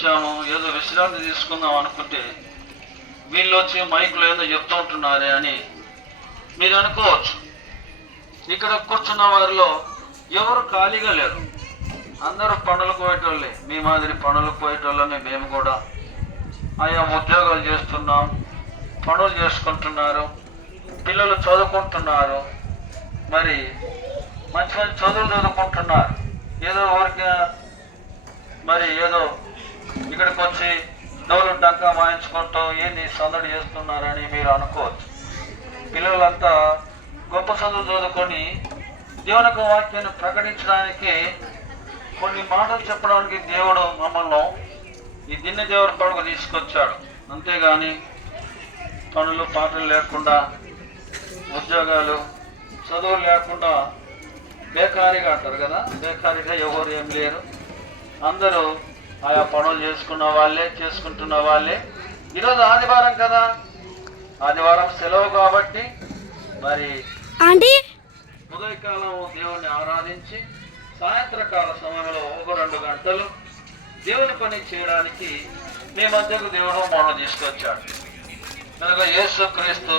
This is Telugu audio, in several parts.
వచ్చాము, ఏదో విశ్రాంతి తీసుకుందాం అనుకుంటే వీళ్ళు వచ్చి మైకులో ఏదో చెప్తూ ఉంటున్నారే అని మీరు అనుకోవచ్చు. ఇక్కడ కూర్చున్న వారిలో ఎవరు ఖాళీగా లేరు, అందరూ పనులకు పోయేటోళ్ళే. మీ మాదిరి పనులకు పోయేటోళ్ళమే మేము కూడా. ఆయా ఉద్యోగాలు చేస్తున్నాం, పనులు చేసుకుంటున్నారు, పిల్లలు చదువుకుంటున్నారు, మరి మంచి మంచి చదువులు చదువుకుంటున్నారు. ఏదో ఊరికి మరి ఏదో ఇక్కడికి వచ్చి డోలు డంకా వాయించుకుంటూ ఏంది సందడి చేస్తున్నారని మీరు అనుకోవచ్చు. పిల్లలంతా గొప్ప చదువు చదువుకొని దేవుని వాక్యాన్ని ప్రకటించడానికి, కొన్ని మాటలు చెప్పడానికి దేవుడు మమ్మల్ని ఈ దిన్న దేవుడి కొరకు తీసుకొచ్చాడు. అంతేగాని పనులు పాటలు లేకుండా, ఉద్యోగాలు చదువులు లేకుండా బేకారీగా అంటారు కదా, బేకారీగా ఎవరు ఏం లేరు. అందరూ ఆయా పనులు చేసుకుంటున్న వాళ్ళే. ఈరోజు ఆదివారం కదా, ఆదివారం సెలవు కాబట్టి మరి ఉదయకాలం దేవుణ్ణి ఆరాధించి సాయంత్రకాల సమయంలో 1-2 గంటలు దేవుని పని చేయడానికి మీ మధ్యకు దేవుడు మనం తీసుకొచ్చాడు. కనుక యేసు క్రీస్తు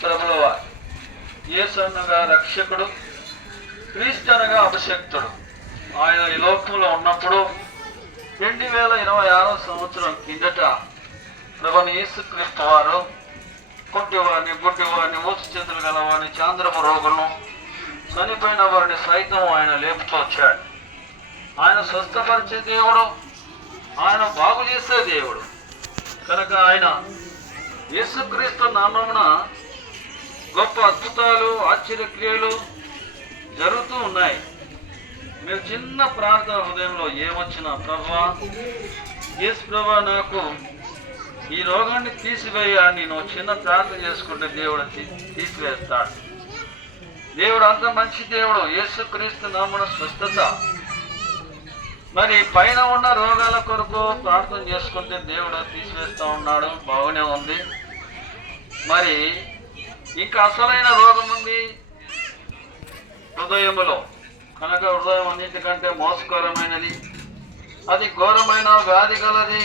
ప్రభుల వారు, యేసు అనగా రక్షకుడు, క్రీస్తు అనగా అభిషక్తుడు. ఆయన ఈ లోకంలో ఉన్నప్పుడు 2026 సంవత్సరం కిందట ప్రభుని యేసు క్రీస్తు వారు కుంటివారిని, గుడ్డివారిని, ఊచి చేతులు గలవారిని, చాంద్రపు రోగులను, చనిపోయిన వారిని సైతం ఆయన లేపుతూ వచ్చాడు. ఆయన స్వస్థపరిచే దేవుడు, ఆయన బాగు చేసే దేవుడు. కనుక ఆయన యేసుక్రీస్తు నామమున గొప్ప అద్భుతాలు, ఆశ్చర్యక్రియలు జరుగుతూ ఉన్నాయి. మీరు చిన్న ప్రార్థన హృదయంలో ఏమొచ్చినా, ప్రభువా, యేసు ప్రభువా, నాకు ఈ రోగాన్ని తీసివేయాలని నువ్వు చిన్న ప్రార్థన చేసుకుంటే దేవుడు తీసివేస్తాడు. దేవుడు అంత మంచి దేవుడు. యేసుక్రీస్తు నామమున స్వస్థత. మరి పైన ఉన్న రోగాల కొరకు ప్రార్థన చేసుకుంటే దేవుడు తీసివేస్తూ ఉన్నాడు, బాగానే ఉంది. మరి ఇంకా అసలైన రోగం ఉంది హృదయములో. కనుక హృదయం అన్నిటికంటే మోసకరమైనది, అది ఘోరమైన వ్యాధి గలది.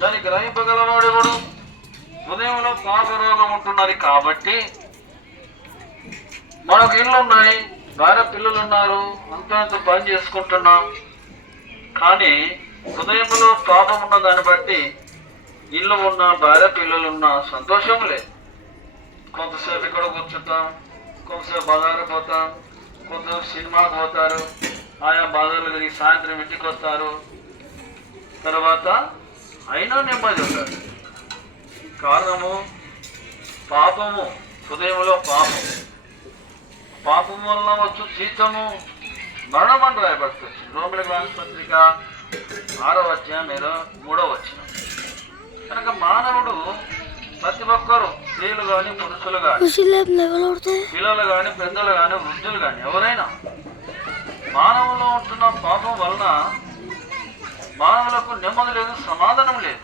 దాన్ని గ్రహింపగలవాడు ఎవడు? హృదయంలో పాప రోగం ఉంటున్నది. కాబట్టి మనకు ఇళ్ళు ఉన్నాయి, భార్య పిల్లలు ఉన్నారు, అంత పని చేసుకుంటున్నాం. కానీ హృదయంలో పాపం ఉన్న దాన్ని బట్టి ఇల్లు ఉన్నా, భార్య పిల్లలున్నా సంతోషం లేదు. కొంతసేపు ఇక్కడ కూర్చుంటాం, కొంతసేపు బజారు పోతాం, కొంతసేపు సినిమాకు పోతారు, ఆయా బాధలు తిరిగి సాయంత్రం ఇంటికి వస్తారు. తర్వాత అయినా నెమ్మది ఉంటారు. కారణము పాపము, హృదయంలో పాపం వల్ల వచ్చు జీతము మరణం అని రాయబడుతుంది. రోమిలకు రాసిన పత్రిక 6వ అధ్యాయం 3వ వచనం. కనుక మానవుడు ప్రతి ఒక్కరు, స్త్రీలు కానీ, పురుషులు కానీ, పిల్లలు కానీ, పెద్దలు కానీ, వృద్ధులు కానీ, ఎవరైనా మానవులో ఉంటున్న పాపం వలన మానవులకు నెమ్మది లేదు, సమాధానం లేదు,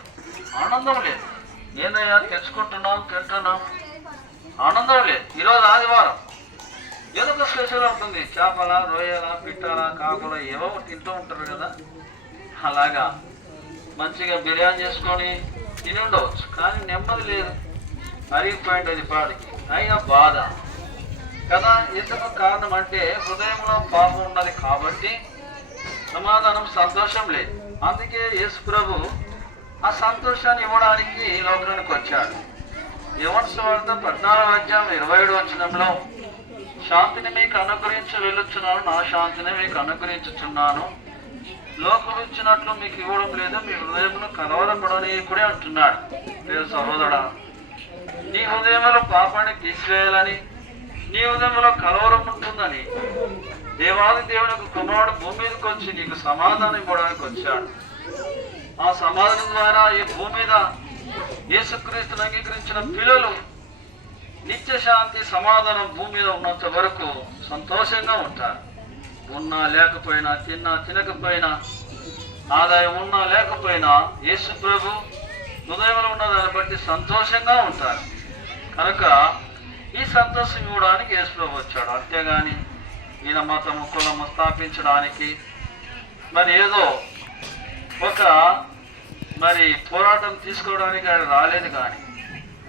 ఆనందం లేదు. ఏందయ్యా తెచ్చుకుంటున్నాం, తింటున్నాం, ఆనందం లేదు. ఈరోజు ఆదివారం ఏదో ఒక స్పెషల్ ఉంటుంది. చేపల, రొయ్యల, పిట్టల, కాకుల ఏవో తింటూ ఉంటారు కదా. అలాగా మంచిగా బిర్యానీ చేసుకొని తిని ఉండవచ్చు, కానీ నెమ్మది లేదు, అరిగిపోయింది అది పాడికి. అయినా బాధ కదా. ఎందుకు కారణం అంటే హృదయంలో పాపం ఉన్నది కాబట్టి సమాధానం, సంతోషం లేదు. అందుకే యేసు ప్రభు ఆ సంతోషాన్ని ఇవ్వడానికి ఈ లోకానికి వచ్చాడు. యోహాను సువార్త 14వ అధ్యాయం 27వ వచనంలో, శాంతిని మీకు అనుగ్రహించి వెళ్ళుచున్నాను, నా శాంతిని మీకు అనుగ్రహించుచున్నాను, లోకం ఇచ్చినట్లు మీకు ఇవ్వడం లేదు, మీ హృదయమును కలవరపడనీయకుడే అంటున్నాడు. లేదు సహోదరా, నీ హృదయంలో పాపాన్ని తీసివేయాలని, నీ హృదయంలో కలవరం ఉంటుందని దేవాది దేవునికి కుమారుడు భూమి మీదకి వచ్చి నీకు సమాధానం ఇవ్వడానికి వచ్చాడు. ఆ సమాధానం ద్వారా ఈ భూమి మీద యేసుక్రీస్తుని అంగీకరించిన పిల్లలు నిత్య శాంతి, సమాధానం భూమి మీద ఉన్నంత వరకు సంతోషంగా ఉంటారు. ఉన్నా లేకపోయినా, తిన్నా తినకపోయినా, ఆదాయం ఉన్నా లేకపోయినా యేసు ప్రభు హృదయంలో ఉన్న దాన్ని బట్టి సంతోషంగా ఉంటారు. కనుక ఈ సంతోషం ఇవ్వడానికి యేసు ప్రభు వచ్చాడు. అంతేగాని ఈయన మతము, కులము స్థాపించడానికి మరి ఏదో ఒక మరి పోరాటం తీసుకోవడానికి ఆయన రాలేదు, కానీ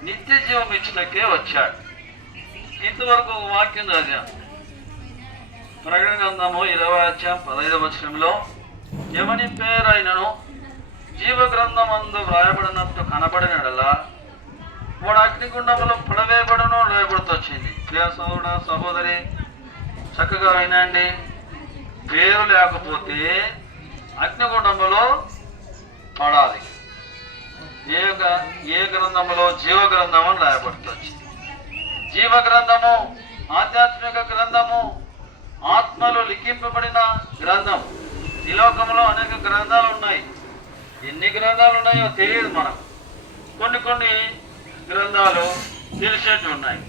నిత్య జీవం ఇచ్చుటకే వచ్చాడు. ఇంతవరకు ఒక వాక్యం చదివాం. ప్రకటన గ్రంథము 20:15 ఎవని పేరైనను జీవ గ్రంథమందు వ్రాయబడినట్టు కనబడినడలా వాడు అగ్నిగుండంలో పడవేయబడను రాయబడుతూ వచ్చింది. ప్రియ సోదరుడా సహోదరి, చక్కగా వినండి. పేరు లేకపోతే అగ్నిగుండంలో పడాలి. ఏ గ్రంథములో జీవ గ్రంథము అని రాయబడుతూ వచ్చింది. జీవ గ్రంథము ఆధ్యాత్మిక గ్రంథము, ఆత్మలు లిఖింపబడిన గ్రంథం. ఈ లోకంలో అనేక గ్రంథాలు ఉన్నాయి. ఎన్ని గ్రంథాలు ఉన్నాయో తెలియదు మనకు. కొన్ని గ్రంథాలు తెలిసేట్టు ఉన్నాయి.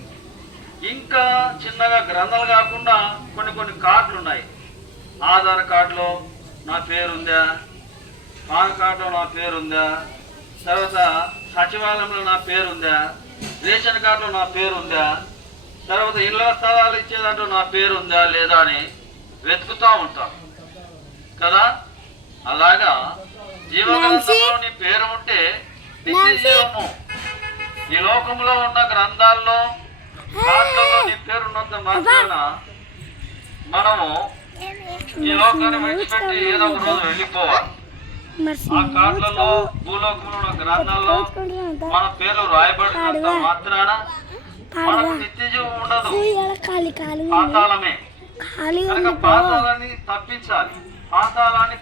ఇంకా చిన్నగా గ్రంథాలు కాకుండా కొన్ని కార్డులు ఉన్నాయి. ఆధార్ కార్డులో నా పేరుందా, పాన్ కార్డులో నా పేరుందా, తర్వాత సచివాలయంలో నా పేరుందా, రేషన్ కార్డులో నా పేరుందా, తర్వాత ఇళ్ల స్థలాలు ఇచ్చేదాంట్లో నా పేరుందా లేదా అని వెతుకుతూ ఉంటాం కదా. అలాగా జీవగ్రంథంలో నీ పేరు ఉంటే నిత్య జీవము. ఈ లోకంలో ఉన్న గ్రంథాల్లో కార్డులలో నీ పేరున్నంత మాత్రాన మనము ఈ లోకాన్ని విడిచిపెట్టి ఏదో ఒక రోజు వెళ్ళిపోవాలి. ఆ కార్డులలో భూలోకంలో ఉన్న గ్రంథాల్లో మన పేర్లు రాయబడినంత మాత్రాన మనకు నిత్య జీవం ఉండదు, పాతాళమే. కనుక పాతాళాన్ని తప్పించాలి. పాతాళాన్ని